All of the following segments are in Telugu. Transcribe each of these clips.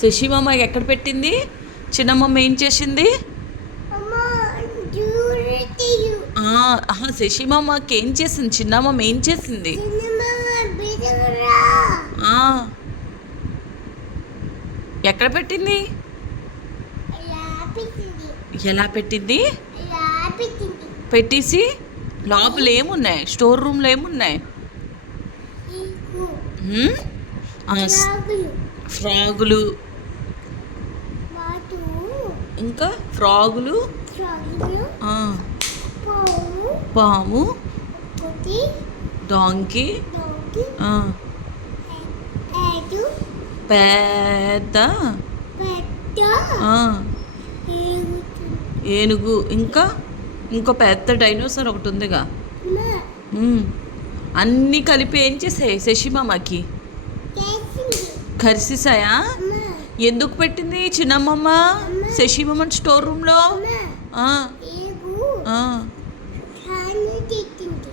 శశిమామ ఎక్కడ పెట్టింది? చిన్నమ్మమ్మ ఏం చేసింది? శశిమామకి ఏం చేసింది? చిన్నమ్మమ్మ ఏం చేసింది? ఎక్కడ పెట్టింది? ఎలా పెట్టింది? పెట్టేసి లోపల ఏమున్నాయి? స్టోర్ రూమ్లో ఏమున్నాయి? ఫ్రాగులు, ఇంకా ఫ్రాగులు, పాము, డాంకీ, పెద్ద ఏనుగు, ఇంకా ఇంకో పెద్ద డైనోసార్ ఒకటి ఉందిగా. అన్నీ కలిపి ఏం చేసాయి శశిమామకి? కరిసేసాయా? ఎందుకు పెట్టింది చిన్నమ్మమ్మ శశిమామని స్టోర్ రూమ్లో?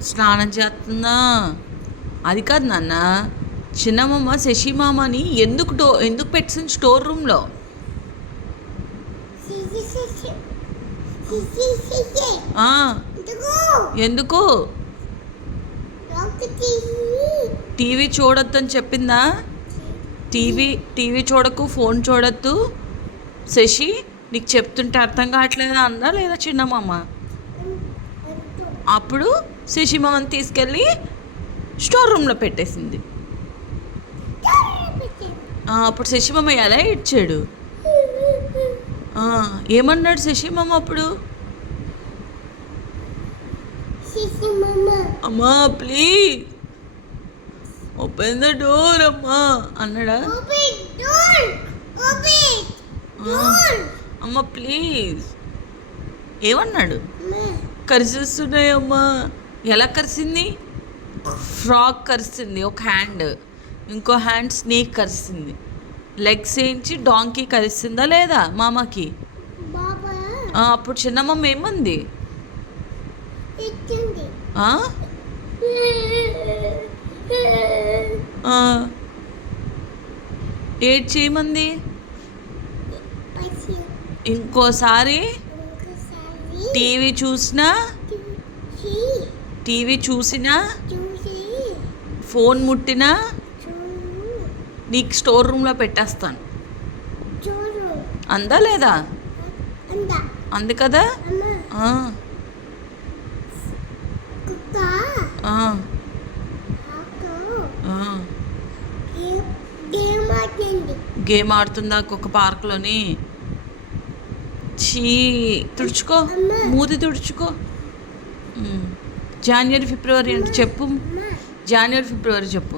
స్నానం చేస్తుందా? అది కాదు నాన్న, చిన్నమ్మమ్మ శశిమామని ఎందుకు పెట్టింది స్టోర్ రూమ్లో? ఎందుకు? టీవీ చూడొద్దని చెప్పిందా? టీవీ చూడకు, ఫోన్ చూడొద్దు శశి, నీకు చెప్తుంటే అర్థం కావట్లేదా అందా లేదా చిన్నమ్మ? అప్పుడు శశిమామని తీసుకెళ్ళి స్టోర్ రూమ్లో పెట్టేసింది. అప్పుడు శశిమామ ఎలా ఇచ్చాడు? ఏమన్నాడు శశిమామ అప్పుడు? అమ్మా ప్లీజ్ ఓపెన్ ద డోర్ అమ్మా అన్నాడా? అమ్మ ప్లీజ్ ఏమన్నాడు? కరిసేస్తున్నాయమ్మా. ఎలా కరిసింది? ఫ్రాగ్ కరిసింది ఒక హ్యాండ్, ఇంకో హ్యాండ్ స్నేక్ కరిసింది. లెగ్స్ వేయించి డాంకీ కరిసిందా లేదా మామకి? అప్పుడు చిన్నమ్మ ఏమంది? ఏడ్ చేయమంది. ఇంకోసారి టీవీ చూసినా ఫోన్ ముట్టినా నీకు స్టోర్ రూమ్లో పెట్టేస్తాను అందా లేదా? అంది కదా. గేమ్ ఆడుతుందా ఒక పార్క్లోని? తుడుచుకో, మూతి తుడుచుకో. జనవరి ఫిబ్రవరి అంటే చెప్పు. జనవరి ఫిబ్రవరి చెప్పు.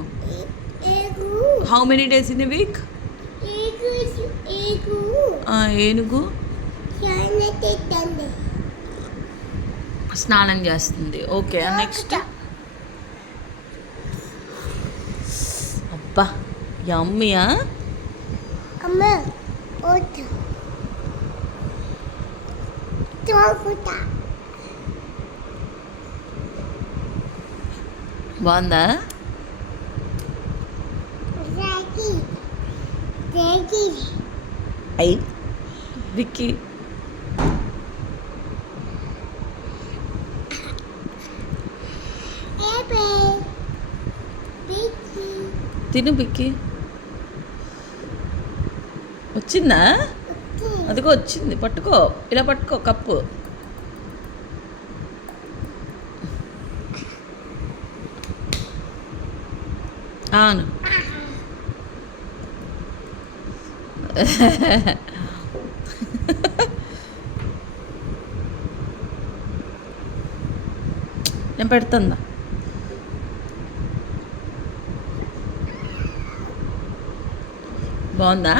How many days in a week? ఏనుగు స్నానం చేస్తుంది. Okay, next. అబ్బా యమ్మీయా. బాగుందా? అయ్యి బిక్కి తిను బిక్కి. వచ్చిందా? అదిగో వచ్చింది. పట్టుకో, ఇలా పట్టుకో కప్పు. అవును. నేను పెడుతుందా? బాగుందా?